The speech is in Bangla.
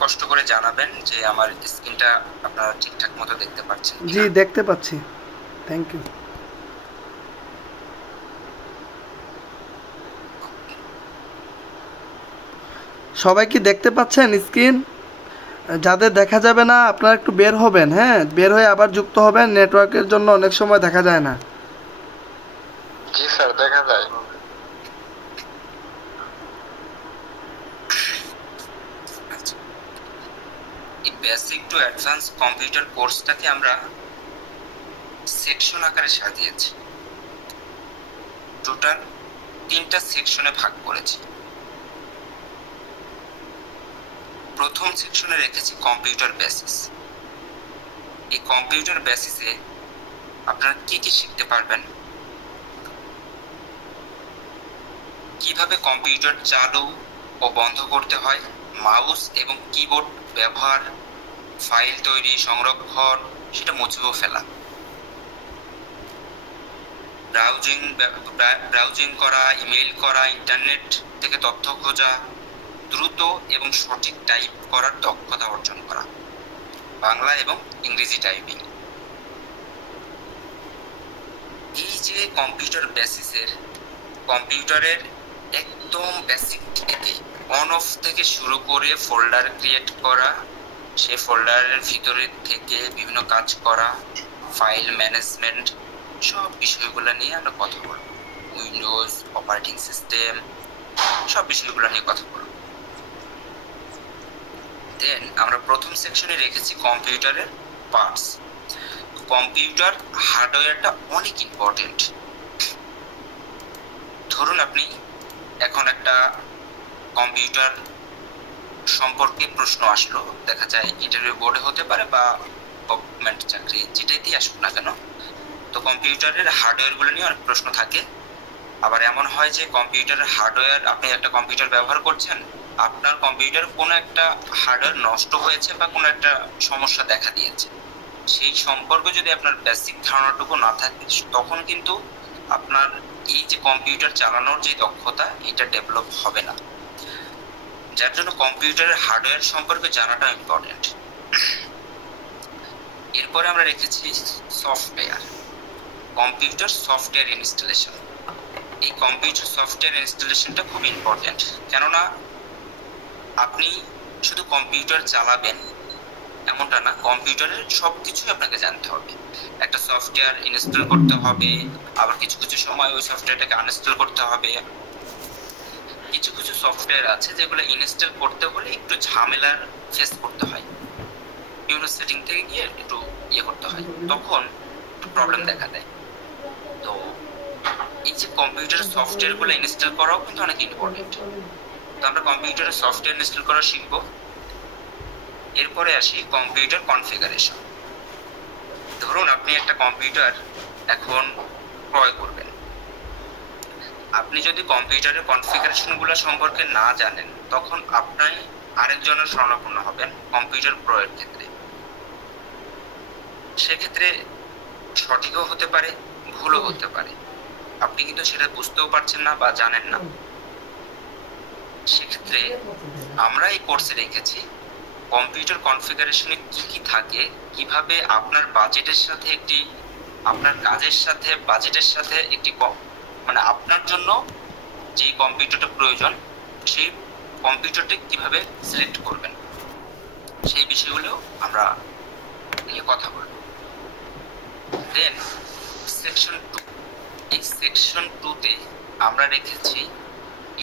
কষ্ট করে জানাবেন যে আমার স্ক্রিনটা আপনারা ঠিকঠাক মতো দেখতে পাচ্ছেন জি দেখতে পাচ্ছি, থ্যাংক ইউ। সবাই কি দেখতে পাচ্ছেন স্ক্রিন? যাদের দেখা যাবে না আপনারা একটু বের হবেন, হ্যাঁ বের হয়ে আবার যুক্ত হবেন, নেটওয়ার্কের জন্য অনেক সময় দেখা যায় না। জি স্যার দেখা যায়। এই বেসিক টু অ্যাডভান্স কম্পিউটার কোর্সটাকে আমরা সেকশন আকারে সাজিয়েছি। টোটাল 3টা সেকশনে ভাগ করেছি। প্রথম সেকশনে রেখেছি কম্পিউটার বেসিস। এই কম্পিউটার বেসিসে আপনারা কি কি শিখতে পারবেন, কিভাবে কম্পিউটার চালু ও বন্ধ করতে হয়, মাউস এবং কিবোর্ড ব্যবহার, ফাইল তৈরি, সংরক্ষণ, সেটা মুছেও ফেলা, ব্রাউজিং করা, ইমেইল করা, ইন্টারনেট থেকে তথ্য খোঁজা, দ্রুত এবং সঠিক টাইপ করার দক্ষতা অর্জন করা, বাংলা এবং ইংরেজি টাইপিং। এই যে কম্পিউটার বেসিসের কম্পিউটারের একদম বেসিক থেকে অন অফ থেকে শুরু করে ফোল্ডার ক্রিয়েট করা, সেই ফোল্ডারের ভিতরে থেকে বিভিন্ন কাজ করা, ফাইল ম্যানেজমেন্ট, সব বিষয়গুলো নিয়ে আমরা কথা বলব। উইন্ডোজ অপারেটিং সিস্টেম, সব বিষয়গুলো নিয়ে কথা বলব। দেন আমরা প্রথম সেকশনে রেখেছি কম্পিউটারের পার্টস। কম্পিউটার হার্ডওয়্যারটা অনেক ইম্পর্টেন্ট। ধরুন আপনি এখন একটা কম্পিউটার সম্পর্কে প্রশ্ন আসলো, দেখা যায় ইন্টারভিউ বোর্ডে হতে পারে বা গভর্নমেন্ট চাকরি, যেটাই আসুক না কেন, তো কম্পিউটারের হার্ডওয়্যারগুলো নিয়ে অনেক প্রশ্ন থাকে। আবার এমন হয় যে কম্পিউটারের হার্ডওয়্যার, আপনি একটা কম্পিউটার ব্যবহার করছেন, আপনার কম্পিউটার কোনো একটা হার্ডওয়্যার নষ্ট হয়েছে বা কোনো একটা সমস্যা দেখা দিয়েছে, সেই সম্পর্কে যদি আপনার বেসিক ধারণাটুকু না থাকে, তখন কিন্তু আপনার এই যে কম্পিউটার চালানোর যে দক্ষতা, এটা ডেভেলপ হবে না। যার জন্য কম্পিউটারের হার্ডওয়্যার সম্পর্কে জানাটা ইম্পর্টেন্ট। এরপরে আমরা রেখেছি সফটওয়্যার, কম্পিউটার সফটওয়্যার ইনস্টলেশন। এই কম্পিউটার সফটওয়্যার ইনস্টলেশনটা খুব ইম্পর্টেন্ট, কেননা আপনি শুধু কম্পিউটার চালাবেন এমনটা না, কম্পিউটারের সবকিছুই আপনাকে জানতে হবে। একটা সফটওয়্যার ইনস্টল করতে হবে, আবার কিছু কিছু সময় ওই সফটওয়্যারটাকে আনইনস্টল করতে হবে। কিছু কিছু সফটওয়্যার আছে যেগুলো ইনস্টল করতে হলে একটু ঝামেলার ফেস করতে হয়, বিভিন্ন সেটিং থেকে গিয়ে একটু করতে হয়, তখন একটু প্রবলেম দেখা দেয়। তো এই যে কম্পিউটার সফটওয়্যারগুলো ইনস্টল করাও কিন্তু অনেক ইম্পর্টেন্ট। তো আমরা কম্পিউটারের সফটওয়্যার ইনস্টল করা শিখবো। এরপরে আসি কম্পিউটার কনফিগারেশন। ধরুন আপনি একটা কম্পিউটার এখন ক্রয় করবেন, আপনি যদি কম্পিউটারের কনফিগারেশনগুলো সম্পর্কে না জানেন, তখন আপনি আরেকজনের শরণাপন্ন হবেন কম্পিউটার ক্রয়ের ক্ষেত্রে। সেক্ষেত্রে সঠিকও হতে পারে, ভুলও হতে পারে, আপনি কিন্তু সেটা বুঝতেও পারছেন না বা জানেন না। সেক্ষেত্রে আমরা এই কোর্সে রেখেছি কম্পিউটার কনফিগারেশনে কি কি থাকে, কিভাবে আপনার বাজেটের সাথে একটি, আপনার কাজের সাথে বাজেটের সাথে একটি, মানে আপনার জন্য যে কম্পিউটারটা প্রয়োজন, সেই কম্পিউটারটি কিভাবে সিলেক্ট করবেন, সেই বিষয়গুলো আমরা নিয়ে কথা বলব। দেন সেকশন 2, এই সেকশন 2তে আমরা রেখেছি